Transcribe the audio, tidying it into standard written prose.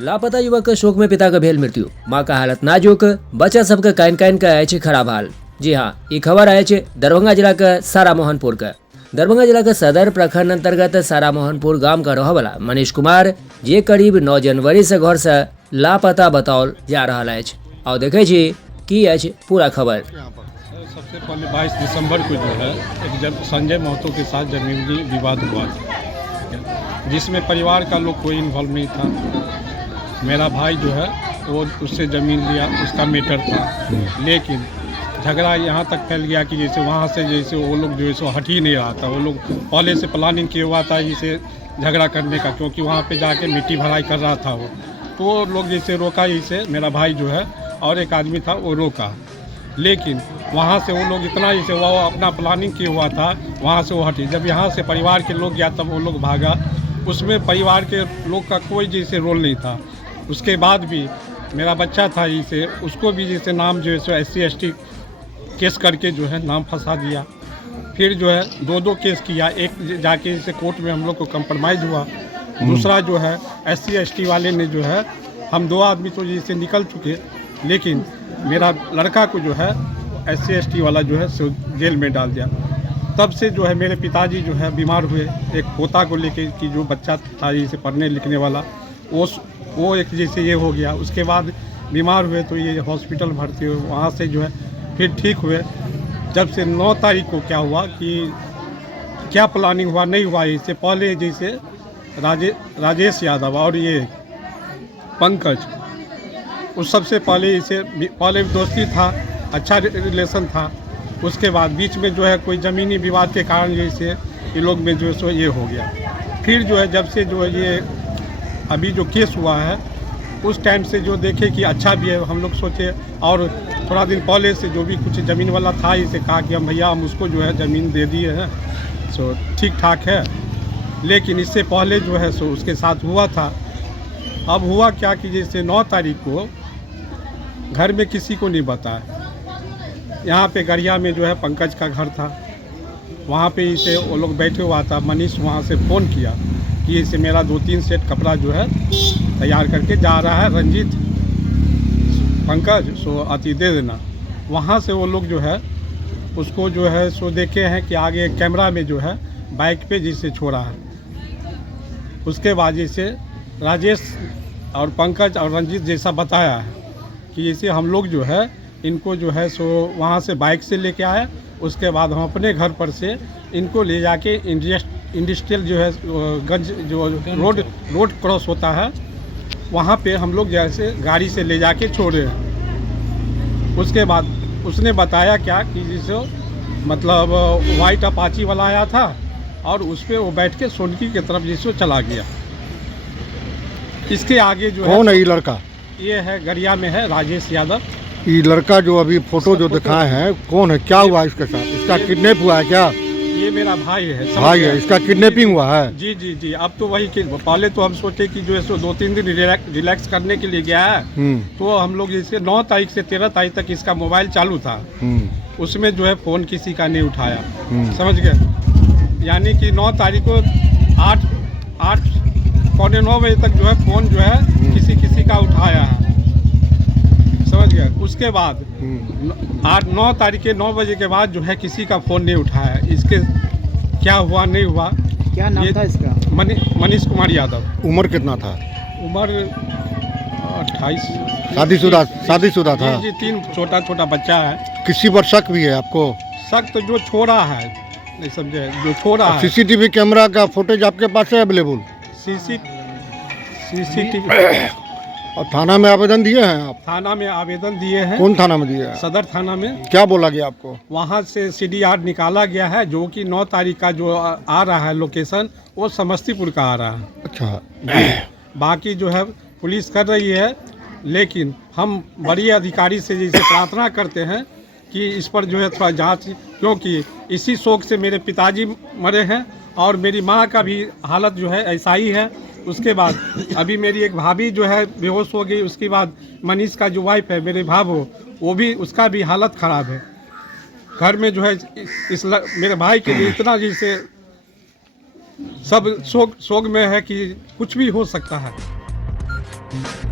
लापता युवक का शोक में पिता का भेल मृत्यु, मां का हालत नाजुक, बच्चा सबका काइन काइन का आए खराब हाल। जी हाँ, ये खबर आए दरभंगा जिला का सारा मोहनपुर का। दरभंगा जिला का सदर प्रखंड अंतर्गत सारा मोहनपुर गांव का रह वाला मनीष कुमार जे करीब 9 जनवरी से घर से लापता बताओल जा रहा है। और देखे की है पूरा खबर। सबसे पहले 22 दिसंबर को जो है एक जब संजय महतो के साथ जमीनी विवाद हुआ था, जिसमें परिवार का लोग कोई इन्वॉल्व नहीं था। मेरा भाई जो है वो उससे ज़मीन लिया, उसका मैटर था। लेकिन झगड़ा यहाँ तक फैल गया कि जैसे वहाँ से जैसे वो लोग जो है सो हट ही नहीं रहा था। वो लोग पहले से प्लानिंग किया हुआ था इसे झगड़ा करने का, क्योंकि वहाँ पे जाके मिट्टी भराई कर रहा था वो। तो वो लोग जैसे रोका, इसे मेरा भाई जो है और एक आदमी था वो रोका। लेकिन वहाँ से वो लोग इतना जैसे वो अपना प्लानिंग किया हुआ था, वहाँ से वो हटी। जब यहाँ से परिवार के लोग गया तब वो लोग भागा। उसमें परिवार के लोग का कोई जैसे रोल नहीं था। उसके बाद भी मेरा बच्चा था इसे, उसको भी जैसे नाम जो है सो SC ST केस करके जो है नाम फंसा दिया। फिर जो है 2 केस किया। एक जाके जैसे कोर्ट में हम लोग को कंप्रोमाइज़ हुआ। दूसरा जो है SC ST वाले ने जो है, हम 2 आदमी तो जैसे निकल चुके, लेकिन मेरा लड़का को जो है SC ST वाला जो है सो जेल में डाल दिया। तब से जो है मेरे पिताजी जो है बीमार हुए। एक पोता को लेके कि जो बच्चा था जैसे पढ़ने लिखने वाला, वो एक जैसे ये हो गया। उसके बाद बीमार हुए तो ये हॉस्पिटल भर्ती हुए, वहाँ से जो है फिर ठीक हुए। जब से 9 तारीख को क्या हुआ कि क्या प्लानिंग हुआ नहीं हुआ, इससे पहले जैसे राजेश यादव और ये पंकज, उस सबसे पहले इसे पहले दोस्ती था, अच्छा रिलेशन था। उसके बाद बीच में जो है कोई ज़मीनी विवाद के कारण जैसे ये लोग में जो है सो ये हो गया। फिर जो है जब से जो है ये अभी जो केस हुआ है, उस टाइम से जो देखे कि अच्छा भी है, हम लोग सोचे। और थोड़ा दिन पहले से जो भी कुछ ज़मीन वाला था, इसे कहा कि हम भैया हम उसको जो है ज़मीन दे दिए हैं, सो ठीक ठाक है। लेकिन इससे पहले जो है सो उसके साथ हुआ था। अब हुआ क्या कि जैसे 9 तारीख को घर में किसी को नहीं बताया। यहाँ पे गड़िया में जो है पंकज का घर था, वहाँ पे इसे वो लोग बैठे हुआ था। मनीष वहाँ से फ़ोन किया कि इसे मेरा 2-3 सेट कपड़ा जो है तैयार करके जा रहा है रंजीत पंकज, सो अति दे देना। वहाँ से वो लोग जो है उसको जो है सो देखे हैं कि आगे कैमरा में जो है बाइक पे जिसे छोड़ा है। उसके बाद जैसे राजेश और पंकज और रंजीत जैसा बताया है कि जैसे हम लोग जो है इनको जो है सो वहाँ से बाइक से लेके आए। उसके बाद हम अपने घर पर से इनको ले जाके इंडस्ट्रियल जो है गंज जो रोड क्रॉस होता है, वहाँ पे हम लोग जैसे गाड़ी से ले जाके छोड़े। उसके बाद उसने बताया क्या कि जैसे मतलब वाइट अपाची वाला आया था और उस पर वो बैठ के सोनकी की तरफ जैसे चला गया। इसके आगे जो कौन है ये लड़का? ये है गड़िया में है राजेश यादव। ये लड़का जो अभी फोटो जो दिखाए हैं कौन है, क्या हुआ इसके साथ? इसका किडनैप हुआ है क्या? ये मेरा भाई है। भाई है, इसका किडनैपिंग हुआ है? जी जी जी। अब तो वही पहले तो हम सोचे कि जो है सो 2-3 दिन रिलैक्स करने के लिए गया है। तो हम लोग जैसे 9 तारीख से 13 तारीख तक इसका मोबाइल चालू था। उसमें जो है फ़ोन किसी का नहीं उठाया, समझ गए। यानी कि 9 तारीख को 8 पौने 9 बजे तक जो है फ़ोन जो है किसी का उठाया है, समझ गए। उसके बाद 9 तारीख के 9 बजे के बाद जो है किसी का फ़ोन नहीं उठाया। इसके क्या हुआ नहीं हुआ। क्या नाम था इसका? मनीष कुमार यादव। उम्र कितना था? उम्र 28। शादीशुदा था? जी, 3 छोटा बच्चा है। किसी पर शक भी है आपको? शक तो जो छोड़ा है, नहीं समझे, जो छोड़ा है। CCTV कैमरा का फुटेज आपके पास है अवेलेबल? CCTV और थाना में आवेदन दिए हैं आप? थाना में आवेदन दिए हैं। कौन थाना में दिए हैं? सदर थाना में। क्या बोला गया आपको? वहाँ से CDR निकाला गया है, जो कि 9 तारीख का जो आ रहा है लोकेशन, वो समस्तीपुर का आ रहा है। अच्छा। बाकी जो है पुलिस कर रही है, लेकिन हम बड़े अधिकारी से जैसे प्रार्थना करते हैं कि इस पर जो है थोड़ा जांच, क्योंकि इसी शोक से मेरे पिताजी मरे हैं और मेरी माँ का भी हालत जो है ऐसा ही है। उसके बाद अभी मेरी एक भाभी जो है बेहोश हो गई। उसके बाद मनीष का जो वाइफ है, मेरे भाभो, वो भी, उसका भी हालत ख़राब है। घर में जो है मेरे भाई के लिए इतना जैसे सब शोक में है कि कुछ भी हो सकता है। है।